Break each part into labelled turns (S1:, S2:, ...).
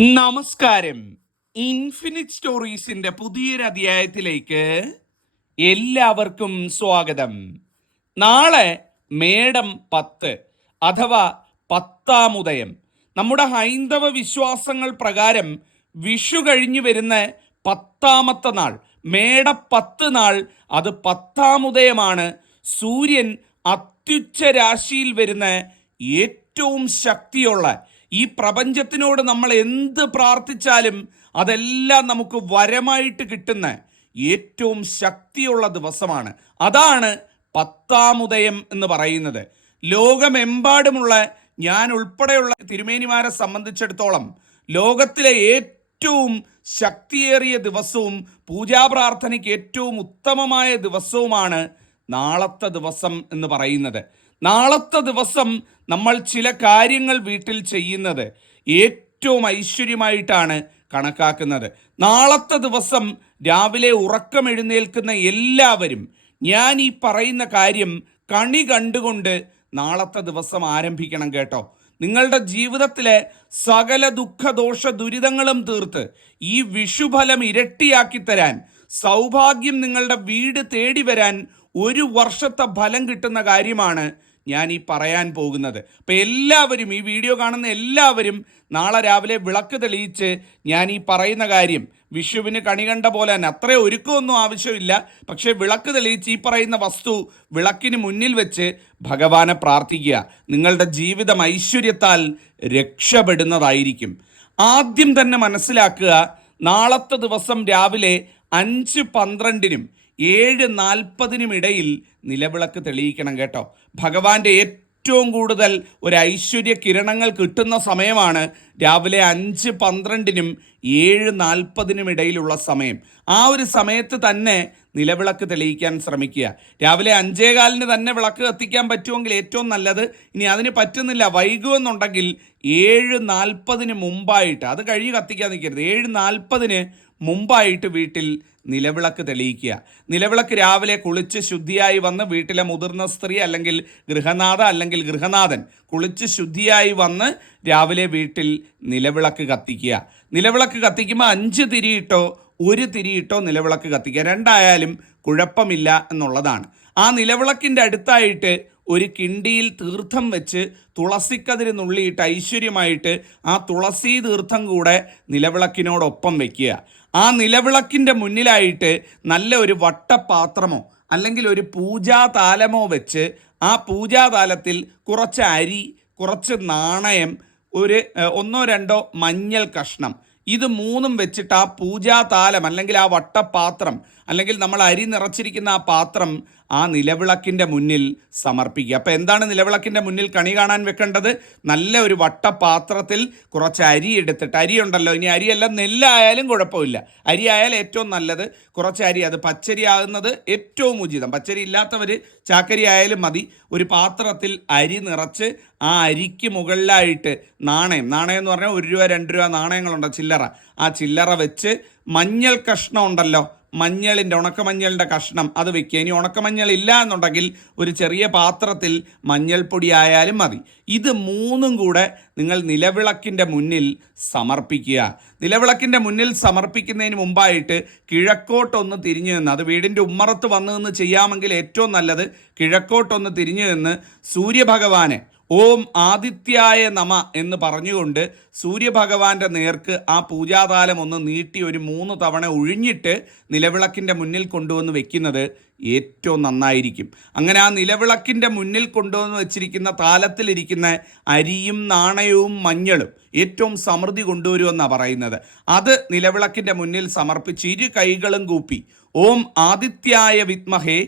S1: നമസ്കാരം. ഇൻഫിനിറ്റ് സ്റ്റോറീസിന്റെ പുതിയൊരു അധ്യായത്തിലേക്ക് എല്ലാവർക്കും സ്വാഗതം. നാളെ മേടം പത്ത് അഥവാ പത്താമുദയം നമ്മുടെ ഹൈന്ദവ വിശ്വാസങ്ങൾ പ്രകാരം വിഷു കഴിഞ്ഞു വരുന്ന പത്താമത്തെ നാൾ മേടപ്പത്ത് നാൾ അത് പത്താമുദയമാണ് സൂര്യൻ അത്യുച്ച രാശിയിൽ വരുന്ന ഏറ്റവും ശക്തിയുള്ള ഈ പ്രപഞ്ചത്തിനോട് നമ്മൾ എന്ത് പ്രാർത്ഥിച്ചാലും അതെല്ലാം നമുക്ക് വരമായിട്ട് കിട്ടുന്ന ഏറ്റവും ശക്തിയുള്ള ദിവസമാണ്. അതാണ് പത്താമുദയം എന്ന് പറയുന്നത്. ലോകമെമ്പാടുമുള്ള ഞാൻ ഉൾപ്പെടെയുള്ള തിരുമേനിമാരെ സംബന്ധിച്ചിടത്തോളം ലോകത്തിലെ ഏറ്റവും ശക്തിയേറിയ ദിവസവും പൂജാപ്രാർത്ഥനയ്ക്ക് ഏറ്റവും ഉത്തമമായ ദിവസവുമാണ് നാളത്തെ ദിവസം എന്ന് പറയുന്നത്. നാളത്തെ ദിവസം നമ്മൾ ചില കാര്യങ്ങൾ വീട്ടിൽ ചെയ്യുന്നത് ഏറ്റവും ഐശ്വര്യമായിട്ടാണ് കണക്കാക്കുന്നത്. നാളത്തെ ദിവസം രാവിലെ ഉറക്കം എഴുന്നേൽക്കുന്ന എല്ലാവരും ഞാൻ ഈ പറയുന്ന കാര്യം കണി കണ്ടുകൊണ്ട് നാളത്തെ ദിവസം ആരംഭിക്കണം കേട്ടോ. നിങ്ങളുടെ ജീവിതത്തിലെ സകല ദുഃഖദോഷ ദുരിതങ്ങളും തീർത്ത് ഈ വിഷുഫലം ഇരട്ടിയാക്കി തരാൻ സൗഭാഗ്യം നിങ്ങളുടെ വീട് തേടി വരാൻ ഒരു വർഷത്തെ ഫലം കിട്ടുന്ന കാര്യമാണ് ഞാൻ ഈ പറയാൻ പോകുന്നത്. അപ്പോൾ എല്ലാവരും ഈ വീഡിയോ കാണുന്ന എല്ലാവരും നാളെ രാവിലെ വിളക്ക് തെളിയിച്ച് ഞാൻ ഈ പറയുന്ന കാര്യം വിഷുവിന് കണി കണ്ട പോലെ തന്നെ അത്ര ഒരുക്കമൊന്നും ആവശ്യമില്ല. പക്ഷേ വിളക്ക് തെളിയിച്ച് ഈ പറയുന്ന വസ്തു വിളക്കിന് മുന്നിൽ വെച്ച് ഭഗവാനെ പ്രാർത്ഥിക്കുക. നിങ്ങളുടെ ജീവിതം ഐശ്വര്യത്താൽ രക്ഷപ്പെടുന്നതായിരിക്കും. ആദ്യം തന്നെ മനസ്സിലാക്കുക നാളത്തെ ദിവസം രാവിലെ അഞ്ച് പന്ത്രണ്ടിനും ഏഴ് നാൽപ്പതിനും ഇടയിൽ നിലവിളക്ക് തെളിയിക്കണം കേട്ടോ. ഭഗവാന്റെ ഏറ്റവും കൂടുതൽ ഒരു ഐശ്വര്യ കിരണങ്ങൾ കിട്ടുന്ന സമയമാണ് രാവിലെ അഞ്ച് പന്ത്രണ്ടിനും ഏഴ് നാൽപ്പതിനും ഇടയിലുള്ള സമയം. ആ ഒരു സമയത്ത് തന്നെ നിലവിളക്ക് തെളിയിക്കാൻ ശ്രമിക്കുക. രാവിലെ അഞ്ചേകാലിന് തന്നെ വിളക്ക് കത്തിക്കാൻ പറ്റുമെങ്കിൽ ഏറ്റവും നല്ലത്. ഇനി അതിന് പറ്റുന്നില്ല വൈകുമെന്നുണ്ടെങ്കിൽ ഏഴ് നാൽപ്പതിന് മുമ്പായിട്ട് അത് കഴിഞ്ഞ് കത്തിക്കാൻ നിൽക്കരുത്. ഏഴ് നാൽപ്പതിന് മുമ്പായിട്ട് വീട്ടിൽ നിലവിളക്ക് തെളിയിക്കുക. നിലവിളക്ക് രാവിലെ കുളിച്ച് ശുദ്ധിയായി വന്ന് വീട്ടിലെ മുതിർന്ന സ്ത്രീ അല്ലെങ്കിൽ ഗൃഹനാഥ അല്ലെങ്കിൽ ഗൃഹനാഥൻ കുളിച്ച് ശുദ്ധിയായി വന്ന് രാവിലെ വീട്ടിൽ നിലവിളക്ക് കത്തിക്കുക. നിലവിളക്ക് കത്തിക്കുമ്പോൾ അഞ്ച് തിരിയിട്ടോ ഒരു തിരിയിട്ടോ നിലവിളക്ക് കത്തിക്കുക. രണ്ടായാലും കുഴപ്പമില്ല എന്നുള്ളതാണ്. ആ നിലവിളക്കിന്റെ അടുത്തായിട്ട് ഒരു കിണ്ടിയിൽ തീർത്ഥം വെച്ച് തുളസിക്കതിര് നുള്ളിയിട്ട് ഐശ്വര്യമായിട്ട് ആ തുളസി തീർത്ഥം കൂടെ നിലവിളക്കിനോടൊപ്പം വെക്കുക. ആ നിലവിളക്കിന്റെ മുന്നിലായിട്ട് നല്ല ഒരു വട്ടപാത്രമോ അല്ലെങ്കിൽ ഒരു പൂജാതാലമോ വെച്ച് ആ പൂജാതാലത്തിൽ കുറച്ച് അരി കുറച്ച് നാണയം ഒരു ഒന്നോ രണ്ടോ മഞ്ഞൾ കഷ്ണം ഇത് മൂന്നും വെച്ചിട്ട് ആ പൂജാതാലം അല്ലെങ്കിൽ ആ വട്ടപാത്രം അല്ലെങ്കിൽ നമ്മൾ അരി നിറച്ചിരിക്കുന്ന ആ പാത്രം ആ നിലവിളക്കിന്റെ മുന്നിൽ സമർപ്പിക്കുക. അപ്പോൾ എന്താണ് നിലവിളക്കിന്റെ മുന്നിൽ കണി കാണാൻ വെക്കേണ്ടത്? നല്ല ഒരു വട്ടപാത്രത്തിൽ കുറച്ച് അരി എടുത്തിട്ട് അരി ഉണ്ടല്ലോ ഇനി അരിയല്ല നെല്ലായാലും കുഴപ്പമില്ല. അരി ആയാൽ ഏറ്റവും നല്ലത് കുറച്ച് അരി അത് പച്ചരി ആകുന്നത് ഏറ്റവും ഉചിതം. പച്ചരി ഇല്ലാത്തവർ ചാക്കരി ആയാലും മതി. ഒരു പാത്രത്തിൽ അരി നിറച്ച് ആ അരിക്ക് മുകളിലായിട്ട് നാണയം നാണയം എന്ന് പറഞ്ഞാൽ ഒരു രൂപ രണ്ട് രൂപ നാണയങ്ങളുണ്ടോ. ചില്ലറ. ആ ചില്ലറ വെച്ച് മഞ്ഞൾ കഷ്ണം ഉണ്ടല്ലോ. മഞ്ഞളിന്റെ ഉണക്കമഞ്ഞളിന്റെ കഷ്ണം അത് വെക്കുക. ഇനി ഉണക്കമഞ്ഞൾ ഇല്ല എന്നുണ്ടെങ്കിൽ ഒരു ചെറിയ പാത്രത്തിൽ മഞ്ഞൾപ്പൊടി ആയാലും മതി. ഇത് മൂന്നും കൂടെ നിങ്ങൾ നിലവിളക്കിന്റെ മുന്നിൽ സമർപ്പിക്കുക. നിലവിളക്കിന്റെ മുന്നിൽ സമർപ്പിക്കുന്നതിന് മുമ്പായിട്ട് കിഴക്കോട്ടൊന്ന് തിരിഞ്ഞു നിന്ന് അത് വീടിന്റെ ഉമ്മറത്ത് വന്നു നിന്ന് ചെയ്യാമെങ്കിൽ ഏറ്റവും നല്ലത് കിഴക്കോട്ടൊന്ന് തിരിഞ്ഞു നിന്ന് സൂര്യഭഗവാനെ ഓം ആദിത്യായ നമ എന്ന് പറഞ്ഞുകൊണ്ട് സൂര്യഭഗവാന്റെ നേർക്ക് ആ പൂജാതാലം ഒന്ന് നീട്ടി ഒരു മൂന്ന് തവണ ഒഴിഞ്ഞിട്ട് നിലവിളക്കിന്റെ മുന്നിൽ കൊണ്ടുവന്ന് വെക്കുന്നത് ഏറ്റവും നന്നായിരിക്കും. അങ്ങനെ ആ നിലവിളക്കിന്റെ മുന്നിൽ കൊണ്ടുവന്ന് വെച്ചിരിക്കുന്ന താലത്തിലിരിക്കുന്ന അരിയും നാണയവും മഞ്ഞളും ഏറ്റവും സമൃദ്ധി കൊണ്ടുവരുമെന്നാണ് പറയുന്നത്. അത് നിലവിളക്കിന്റെ മുന്നിൽ സമർപ്പിച്ച് ഇരു കൈകളും കൂപ്പി. ഓം ആദിത്യായ വിത്മഹേ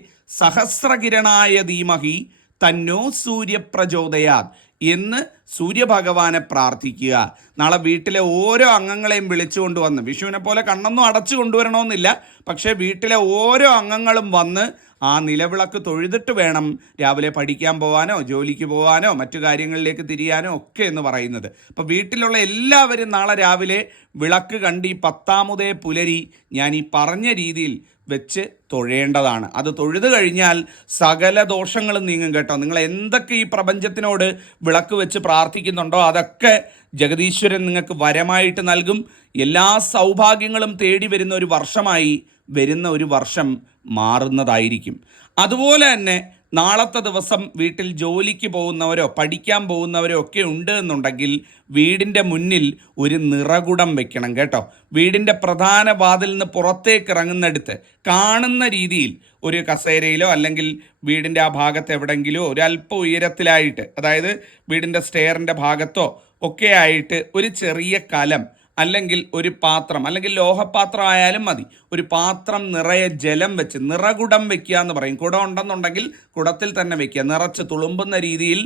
S1: സഹസ്രകിരണായ ധീമഹി തന്നോ സൂര്യപ്രചോദയാത് എന്ന് സൂര്യഭഗവാനെ പ്രാർത്ഥിക്കുക. നാളെ വീട്ടിലെ ഓരോ അംഗങ്ങളെയും വിളിച്ചു കൊണ്ടുവന്ന് വിഷുവിനെ പോലെ കണ്ണൊന്നും അടച്ചു കൊണ്ടുവരണമെന്നില്ല പക്ഷേ വീട്ടിലെ ഓരോ അംഗങ്ങളും വന്ന് ആ നിലവിളക്ക് തൊഴുതിട്ട് വേണം രാവിലെ പഠിക്കാൻ പോകാനോ ജോലിക്ക് പോകാനോ മറ്റു കാര്യങ്ങളിലേക്ക് തിരിയാനോ ഒക്കെ എന്ന് പറയുന്നത്. അപ്പോൾ വീട്ടിലുള്ള എല്ലാവരും നാളെ രാവിലെ വിളക്ക് കണ്ട് ഈ പത്താമുതേ പുലരി ഞാൻ ഈ പറഞ്ഞ രീതിയിൽ വെച്ച് തൊഴേണ്ടതാണ്. അത് തൊഴുത് കഴിഞ്ഞാൽ സകല ദോഷങ്ങളും നീങ്ങും കേട്ടോ. നിങ്ങൾ എന്തൊക്കെ ഈ പ്രപഞ്ചത്തിനോട് വിളക്ക് വെച്ച് പ്രാർത്ഥിക്കുന്നുണ്ടോ അതൊക്കെ ജഗദീശ്വരൻ നിങ്ങൾക്ക് വരമായിട്ട് നൽകും. എല്ലാ സൗഭാഗ്യങ്ങളും തേടി വരുന്ന ഒരു വർഷമായി വരുന്ന ഒരു വർഷം മാറുന്നതായിരിക്കും. അതുപോലെ തന്നെ നാളത്തെ ദിവസം വീട്ടിൽ ജോലിക്ക് പോകുന്നവരോ പഠിക്കാൻ പോകുന്നവരോ ഒക്കെ ഉണ്ട് എന്നുണ്ടെങ്കിൽ വീടിന്റെ മുന്നിൽ ഒരു നിറകുടം വെക്കണം കേട്ടോ. വീടിന്റെ പ്രധാന വാതിൽ നിന്ന് പുറത്തേക്ക് ഇറങ്ങുന്നിടത്ത് കാണുന്ന രീതിയിൽ ഒരു കസേരയിലോ അല്ലെങ്കിൽ വീടിന്റെ ആ ഭാഗത്ത് എവിടെയെങ്കിലോ ഒരു അല്പ ഉയരത്തിലായിട്ട് അതായത് വീടിന്റെ സ്റ്റെയറിന്റെ ഭാഗത്തോ ഒക്കെ ആയിട്ട് ഒരു ചെറിയ കലം അല്ലെങ്കിൽ ഒരു പാത്രം അല്ലെങ്കിൽ ലോഹപാത്രം ആയാലും മതി. ഒരു പാത്രം നിറയെ ജലം വെച്ച് നിറകുടം വെക്കുക എന്ന് പറയും. കുടം ഉണ്ടെന്നുണ്ടെങ്കിൽ കുടത്തിൽ തന്നെ വെക്കുക. നിറച്ച് തുളുമ്പുന്ന രീതിയിൽ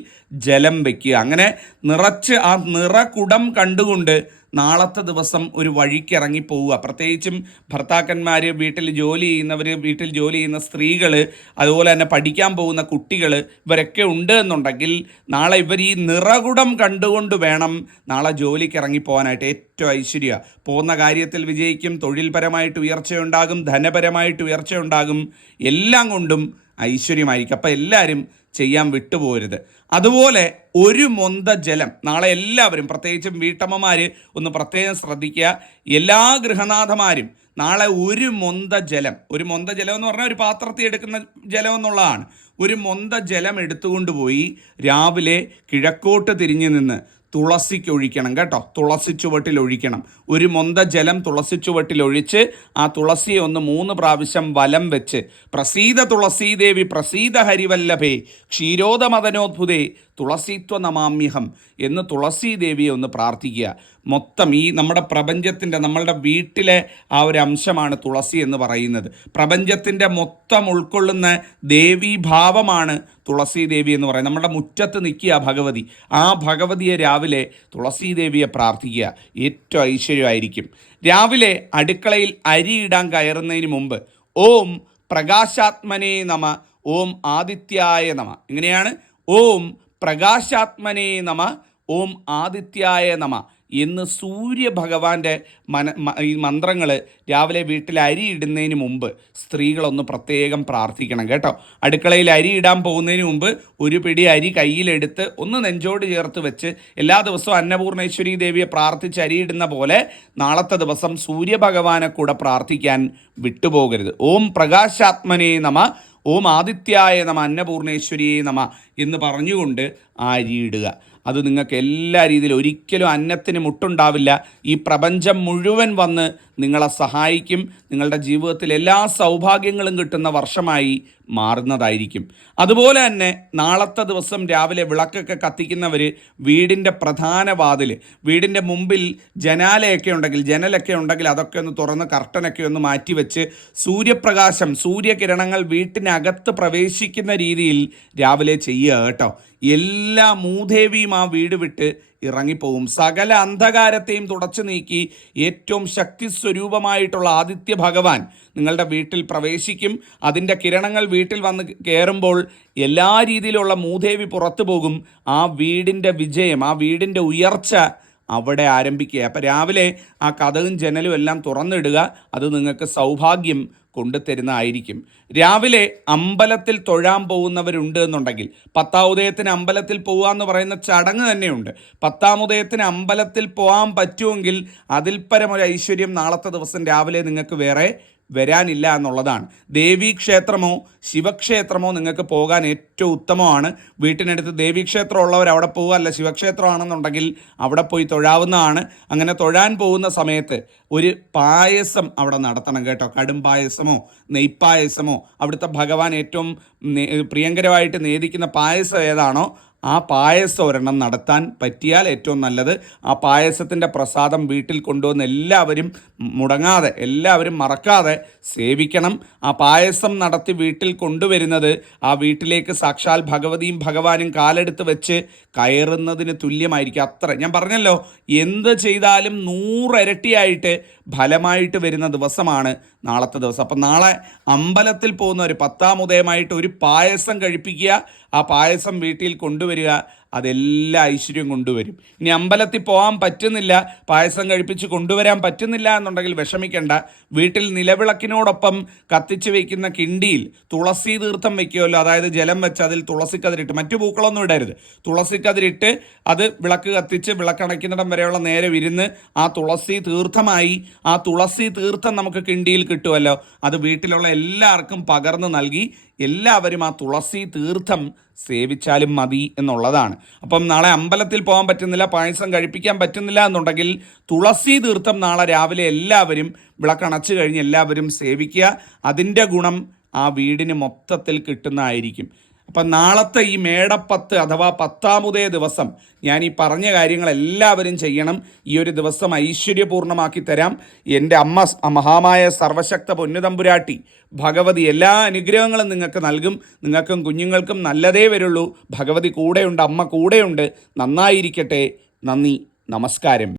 S1: ജലം വെക്കുക. അങ്ങനെ നിറച്ച് ആ നിറകുടം കണ്ടുകൊണ്ട് നാളത്തെ ദിവസം ഒരു വഴിക്ക് ഇറങ്ങി പോവുക. പ്രത്യേകിച്ചും ഭർത്താക്കന്മാർ വീട്ടിൽ ജോലി ചെയ്യുന്നവർ വീട്ടിൽ ജോലി ചെയ്യുന്ന സ്ത്രീകൾ അതുപോലെ തന്നെ പഠിക്കാൻ പോകുന്ന കുട്ടികൾ ഇവരൊക്കെ ഉണ്ട് എന്നുണ്ടെങ്കിൽ നാളെ ഇവർ ഈ നിറകുടം കണ്ടുകൊണ്ട് വേണം നാളെ ജോലിക്ക് ഇറങ്ങി പോകാനായിട്ട്. ഏറ്റവും ഐശ്വര്യ. പോകുന്ന കാര്യത്തിൽ വിജയിക്കും തൊഴിൽപരമായിട്ട് ഉയർച്ചയുണ്ടാകും ധനപരമായിട്ട് ഉയർച്ചയുണ്ടാകും. എല്ലാം കൊണ്ടും ഐശ്വര്യമായിരിക്കും. അപ്പം എല്ലാവരും ചെയ്യാൻ വിട്ടുപോകരുത് അതുപോലെ ഒരു മൊന്ത ജലം നാളെ എല്ലാവരും പ്രത്യേകിച്ചും വീട്ടമ്മമാർ ഒന്ന് പ്രത്യേകം ശ്രദ്ധിക്കുക. എല്ലാ ഗൃഹനാഥമാരും നാളെ ഒരു മൊന്ത ജലം ഒരു മൊന്ത ജലം എന്ന് പറഞ്ഞാൽ ഒരു പാത്രത്തിൽ എടുക്കുന്ന ജലം എന്നുള്ളതാണ്. ഒരു മൊന്ത ജലം എടുത്തുകൊണ്ട് പോയി രാവിലെ കിഴക്കോട്ട് തിരിഞ്ഞു നിന്ന് തുളസിക്ക് ഒഴിക്കണം കേട്ടോ. തുളസി ചുവട്ടിൽ ഒഴിക്കണം ഒരു മൊന്ത ജലം തുളസി ചുവട്ടിൽ ഒഴിച്ച് ആ തുളസിയെ ഒന്ന് മൂന്ന് പ്രാവശ്യം വലം വെച്ച് പ്രസീത തുളസീദേവി പ്രസീത ഹരിവല്ലഭേ ക്ഷീരോദമദനോദ്ഭുതേ തുളസീത്വ നമാമ്യഹം എന്ന് തുളസി ദേവിയെ ഒന്ന് പ്രാർത്ഥിക്കുക. മൊത്തം ഈ നമ്മുടെ പ്രപഞ്ചത്തിന്റെ നമ്മളുടെ വീട്ടിലെ ആ ഒരു അംശമാണ് തുളസി എന്ന് പറയുന്നത്. പ്രപഞ്ചത്തിന്റെ മൊത്തം ഉൾക്കൊള്ളുന്ന ദേവീഭാവമാണ് തുളസി ദേവി എന്ന് പറയുന്നത്. നമ്മുടെ മുറ്റത്ത് നിൽക്കുക ഭഗവതി. ആ ഭഗവതിയെ രാവിലെ തുളസി ദേവിയെ പ്രാർത്ഥിക്കുക. ഏറ്റവും ഐശ്വര്യമായിരിക്കും. രാവിലെ അടുക്കളയിൽ അരി ഇടാൻ കയറുന്നതിന് മുമ്പ് ഓം പ്രകാശാത്മനേ നമ ഓം ആദിത്യായ നമ. ഇങ്ങനെയാണ് ഓം പ്രകാശാത്മനേ നമ ഓം ആദിത്യായ നമ. എന്ന് സൂര്യഭഗവാന്റെ മന ഈ മന്ത്രങ്ങൾ രാവിലെ വീട്ടിൽ അരി ഇടുന്നതിന് മുമ്പ് സ്ത്രീകളൊന്ന് പ്രത്യേകം പ്രാർത്ഥിക്കണം കേട്ടോ. അടുക്കളയിൽ അരി ഇടാൻ പോകുന്നതിന് മുമ്പ് ഒരു പിടി അരി കയ്യിലെടുത്ത് ഒന്ന് നെഞ്ചോട് ചേർത്ത് വെച്ച് എല്ലാ ദിവസവും അന്നപൂർണേശ്വരി ദേവിയെ പ്രാർത്ഥിച്ച് അരിയിടുന്ന പോലെ നാളത്തെ ദിവസം സൂര്യഭഗവാനെ കൂടെ പ്രാർത്ഥിക്കാൻ വിട്ടുപോകരുത്. ഓം പ്രകാശാത്മനേ നമ ഓം ആദിത്യായ നമ അന്നപൂർണേശ്വരിയെ നമ എന്ന് പറഞ്ഞുകൊണ്ട് ആരിയിടുക. അത് നിങ്ങൾക്ക് എല്ലാ രീതിയിലും ഒരിക്കലും അന്നത്തിന് മുട്ടുണ്ടാവില്ല. ഈ പ്രപഞ്ചം മുഴുവൻ വന്ന് നിങ്ങളെ സഹായിക്കും. നിങ്ങളുടെ ജീവിതത്തിൽ എല്ലാ സൗഭാഗ്യങ്ങളും കിട്ടുന്ന വർഷമായി മാറുന്നതായിരിക്കും. അതുപോലെ തന്നെ നാളത്തെ ദിവസം രാവിലെ വിളക്കൊക്കെ കത്തിക്കുന്നവർ വീടിന്റെ പ്രധാന വാതിൽ വീടിന്റെ മുമ്പിൽ ജനാലയൊക്കെ ഉണ്ടെങ്കിൽ ജനലൊക്കെ ഉണ്ടെങ്കിൽ അതൊക്കെ ഒന്ന് തുറന്ന് കർട്ടനൊക്കെ ഒന്ന് മാറ്റിവെച്ച് സൂര്യപ്രകാശം സൂര്യകിരണങ്ങൾ വീട്ടിനകത്ത് പ്രവേശിക്കുന്ന രീതിയിൽ രാവിലെ ചെയ്യുക കേട്ടോ. എല്ലാ മൂദേവിയും ആ വീട് വിട്ട് ഇറങ്ങിപ്പോവും. സകല അന്ധകാരത്തെയും തുടച്ചു നീക്കി ഏറ്റവും ശക്തി സ്വരൂപമായിട്ടുള്ള ആദിത്യ ഭഗവാൻ നിങ്ങളുടെ വീട്ടിൽ പ്രവേശിക്കും. അതിന്റെ കിരണങ്ങൾ വീട്ടിൽ വന്ന് കയറുമ്പോൾ എല്ലാ രീതിയിലുള്ള മൂദേവി പുറത്തു പോകും. ആ വീടിന്റെ വിജയം ആ വീടിന്റെ ഉയർച്ച അവിടെ ആരംഭിക്കുക. അപ്പം രാവിലെ ആ കഥകും ജനലും എല്ലാം തുറന്നിടുക. അത് നിങ്ങൾക്ക് സൗഭാഗ്യം കൊണ്ടുതരുന്നതായിരിക്കും. രാവിലെ അമ്പലത്തിൽ തൊഴാൻ പോകുന്നവരുണ്ട് എന്നുണ്ടെങ്കിൽ പത്താം ഉദയത്തിന് അമ്പലത്തിൽ പോകുക എന്ന് പറയുന്ന ചടങ്ങ് തന്നെയുണ്ട്. പത്താം ഉദയത്തിന് അമ്പലത്തിൽ പോകാൻ പറ്റുമെങ്കിൽ അതിൽ പരം ഒരു ഐശ്വര്യം നാളത്തെ ദിവസം രാവിലെ നിങ്ങൾക്ക് വേറെ വരാനില്ല എന്നുള്ളതാണ്. ദേവീക്ഷേത്രമോ ശിവക്ഷേത്രമോ നിങ്ങൾക്ക് പോകാൻ ഏറ്റവും ഉത്തമമാണ്. വീട്ടിനടുത്ത് ദേവീക്ഷേത്രം ഉള്ളവർ അവിടെ പോകുക അല്ല ശിവക്ഷേത്രമാണെന്നുണ്ടെങ്കിൽ അവിടെ പോയി തൊഴാവുന്നതാണ്. അങ്ങനെ തൊഴാൻ പോകുന്ന സമയത്ത് ഒരു പായസം അവിടെ നടത്തണം കേട്ടോ. കടും പായസമോ നെയ്പ്പായസമോ അവിടുത്തെ ഭഗവാൻ ഏറ്റവും പ്രിയങ്കരമായിട്ട് നേദിക്കുന്ന പായസം ഏതാണോ ആ പായസം ഒരെണ്ണം നടത്താൻ പറ്റിയാൽ ഏറ്റവും നല്ലത്. ആ പായസത്തിന്റെ പ്രസാദം വീട്ടിൽ കൊണ്ടുവന്ന് എല്ലാവരും മുടങ്ങാതെ എല്ലാവരും മറക്കാതെ സേവിക്കണം. ആ പായസം നടത്തി വീട്ടിൽ കൊണ്ടുവരുന്നത് ആ വീട്ടിലേക്ക് സാക്ഷാൽ ഭഗവതിയും ഭഗവാനും കാലെടുത്ത് വെച്ച് കയറുന്നതിന് തുല്യമായിരിക്കും. അത്ര. ഞാൻ പറഞ്ഞല്ലോ എന്ത് ചെയ്താലും നൂറരട്ടിയായിട്ട് ഫലമായിട്ട് വരുന്ന ദിവസമാണ് നാളത്തെ ദിവസം. അപ്പം നാളെ അമ്പലത്തിൽ പോകുന്ന ഒരു പത്താം ഉദയമായിട്ട് ഒരു പായസം കഴിപ്പിക്കുക ആ പായസം വീട്ടിൽ കൊണ്ടുവരിക അതെല്ലാ ഐശ്വര്യം കൊണ്ടുവരും. ഇനി അമ്പലത്തിൽ പോകാൻ പറ്റുന്നില്ല പായസം കഴിപ്പിച്ച് കൊണ്ടുവരാൻ പറ്റുന്നില്ല എന്നുണ്ടെങ്കിൽ വിഷമിക്കേണ്ട. വീട്ടിൽ നിലവിളക്കിനോടൊപ്പം കത്തിച്ച് വയ്ക്കുന്ന കിണ്ടിയിൽ തുളസി തീർത്ഥം വെക്കുമല്ലോ. അതായത് ജലം വെച്ച് അതിൽ തുളസിക്കതിരിട്ട് മറ്റു പൂക്കളൊന്നും ഇടരുത്. തുളസിക്കതിരിട്ട് അത് വിളക്ക് കത്തിച്ച് വിളക്കണയ്ക്കുന്നിടം വരെയുള്ള നേരെ വിരുന്ന് ആ തുളസി തീർത്ഥമായി ആ തുളസി തീർത്ഥം നമുക്ക് കിണ്ടിയിൽ കിട്ടുമല്ലോ. അത് വീട്ടിലുള്ള എല്ലാവർക്കും പകർന്നു നൽകി എല്ലാവരും ആ തുളസി തീർത്ഥം സേവിച്ചാലും മതി എന്നുള്ളതാണ്. അപ്പം നാളെ അമ്പലത്തിൽ പോകാൻ പറ്റുന്നില്ല പായസം കഴിപ്പിക്കാൻ പറ്റുന്നില്ല എന്നുണ്ടെങ്കിൽ തുളസി തീർത്ഥം നാളെ രാവിലെ എല്ലാവരും വിളക്കണച്ചു കഴിഞ്ഞ് എല്ലാവരും സേവിക്കുക. അതിന്റെ ഗുണം ആ വീടിന് മൊത്തത്തിൽ കിട്ടുന്നതായിരിക്കും. അപ്പം നാളത്തെ ഈ മേടപ്പത്ത് അഥവാ പത്താമുതേ ദിവസം ഞാൻ ഈ പറഞ്ഞ കാര്യങ്ങൾ എല്ലാവരും ചെയ്യണം. ഈ ഒരു ദിവസം ഐശ്വര്യപൂർണമാക്കി തരാം. എന്റെ അമ്മ മഹാമായ സർവശക്ത പൊന്നുതമ്പുരാട്ടി ഭഗവതി എല്ലാ അനുഗ്രഹങ്ങളും നിങ്ങൾക്ക് നൽകും. നിങ്ങൾക്കും കുഞ്ഞുങ്ങൾക്കും നല്ലതേ വരുള്ളൂ. ഭഗവതി കൂടെയുണ്ട് അമ്മ കൂടെയുണ്ട്. നന്നായിരിക്കട്ടെ. നന്ദി. നമസ്കാരം.